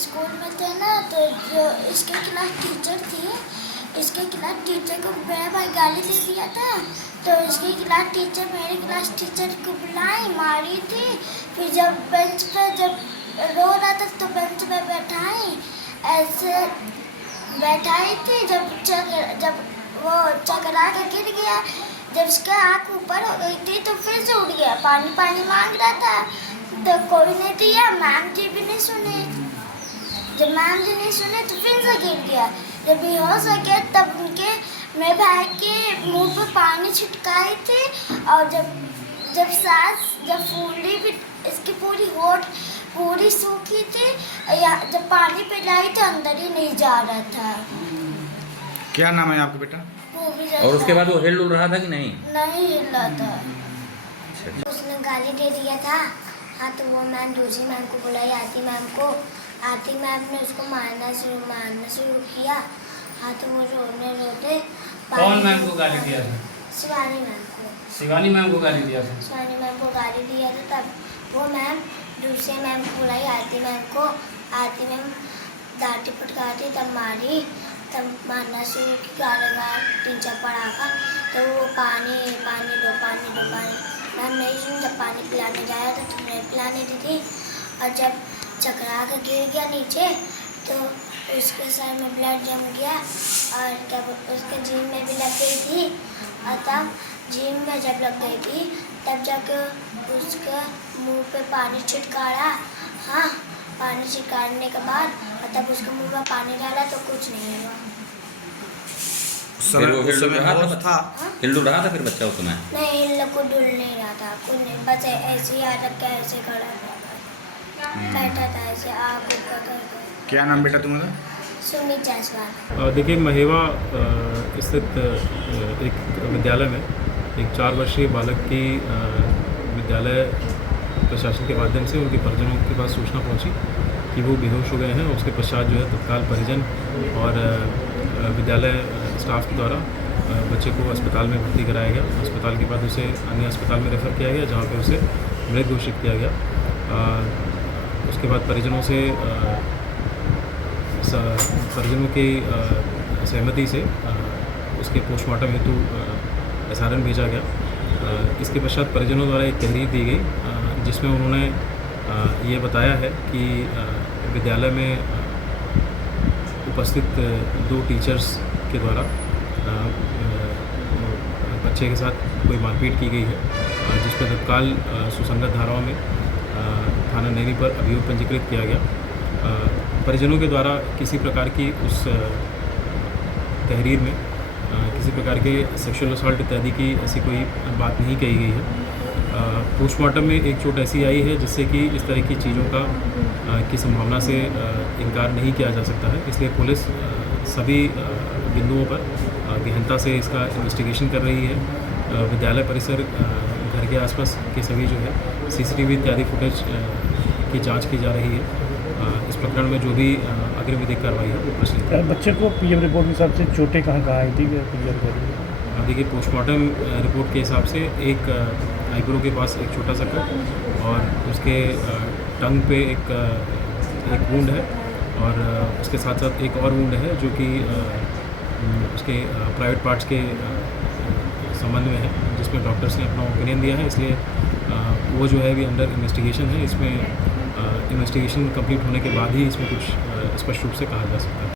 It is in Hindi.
स्कूल में थे ना, तो जो इसके क्लास टीचर थी, इसके क्लास टीचर को मेरा भाई गाली दे दिया था। तो इसकी क्लास टीचर मेरे क्लास टीचर को बुलाई, मारी थी। फिर जब बेंच पे जब रो रहा था तो बेंच पे बैठाई, ऐसे बैठाई थी। जब वो चकरा के गिर गया, जब उसका आँख ऊपर हो गई थी तो फिर से उठ गया। पानी पानी मांग रहा था तो कोई नहीं दिया, मैम जी भी नहीं सुने। जब मैम जी नहीं सुने तो फिर से गिर गया। जब बेहोश हो गया तब उनके मेरे भाई के मुंह पे पानी छिटकाई थी, और जब सांस जब फूली भी, इसकी पूरी होठ पूरी सूखी थी, जब पानी पिलाई तो अंदर ही नहीं जा रहा था। क्या नाम है आपका बेटा? वो भी और उसके बाद वो हिल डुल रहा था कि नहीं? नहीं हिल रहा था। अच्छा। उसने गाली दे दिया था। हाँ, तो वो मैम दूसरी मैम को बुलाई, आरती मैम को। आरती मैम ने उसको मारना शुरू किया। हाँ, तो वो रोते कौन मैम को गाली दिया था? शिवानी मैम को। शिवानी मैम को गाली दिया था? शिवानी मैम को गाली दिया था। तब वो मैम दूसरे मैम को बुलाई, आरती मैम को। आरती मैम डांटी फटकारती, तब मारी, तब मारना शुरू की, गाल टीचर पड़ा। तो वो पानी दो मैम नहीं सुन। जब पानी पिलाने जाया तो नहीं पिलाने दी थी, और जब चकरा कर गिर गया नीचे तो उसके सर में ब्लड जम गया, और जब उसके जीभ में भी लग गई थी। और तब जीभ में जब लग गई थी तब जाकर उसके मुंह पे पानी छिटकारा। हाँ, पानी छिटकारने के बाद और तब उसके मुंह में पानी डाला तो कुछ नहीं हुआ। फिर वो हिल डुल रहा था? हाँ? हिल डुल रहा था फिर बच्चा उस समय? नहीं, इन लोग को डुल नहीं रहा था, कुछ नहीं, बस ऐसे ही याद रख के ऐसे खड़ा था, बैठा था ऐसे आँख ऊपर करके। क्या नाम बेटा तुम्हारा? सुमित जायसवाल। देखिए, महेवा स्थित एक विद्यालय में एक 4 वर्षीय बालक की विद्यालय प्रशासन के माध्यम से उनके परिजनों के पास सूचना पहुंची कि वो बेहोश हो गए हैं। उसके पश्चात जो है तत्काल परिजन और विद्यालय स्टाफ के द्वारा बच्चे को अस्पताल में भर्ती कराया गया। अस्पताल के बाद उसे अन्य अस्पताल में रेफ़र किया गया, जहाँ पे उसे मृत घोषित किया गया। उसके बाद परिजनों की सहमति से उसके पोस्टमार्टम हेतु SRN भेजा गया। इसके पश्चात परिजनों द्वारा एक तहरीर दी गई, जिसमें उन्होंने ये बताया है कि विद्यालय में उपस्थित 2 टीचर्स के द्वारा बच्चे के साथ कोई मारपीट की गई है, जिस पर तत्काल सुसंगत धाराओं में थाना नैनी पर अभियोग पंजीकृत किया गया। परिजनों के द्वारा किसी प्रकार की उस तहरीर में किसी प्रकार के सेक्सुअल असॉल्ट इत्यादि की ऐसी कोई बात नहीं कही गई है। पोस्टमार्टम में एक चोट ऐसी आई है जिससे कि इस तरह की चीज़ों की संभावना से इनकार नहीं किया जा सकता है। इसलिए पुलिस सभी बिंदुओं पर गहनता से इसका इन्वेस्टिगेशन कर रही है। विद्यालय परिसर, घर के आसपास के सभी जो है CCTV इत्यादि फुटेज की जांच की जा रही है। इस प्रकरण में जो भी अग्रिम विधिक कार्रवाई है वो प्रचलित है। बच्चे को PM रिपोर्ट के हिसाब से चोटें कहाँ आई थी? देखिए, पोस्टमार्टम रिपोर्ट के हिसाब से एक आईब्रो के पास एक छोटा सा कट, और उसके टंग पे एक वुंड है, और उसके साथ साथ एक और वुंड है जो कि उसके प्राइवेट पार्ट्स के संबंध में है, जिसमें डॉक्टर्स ने अपना ओपिनियन दिया है। इसलिए वो जो है अभी अंडर इन्वेस्टिगेशन है। इसमें इन्वेस्टिगेशन कंप्लीट होने के बाद ही इसमें कुछ स्पष्ट रूप से कहा जा सकता है।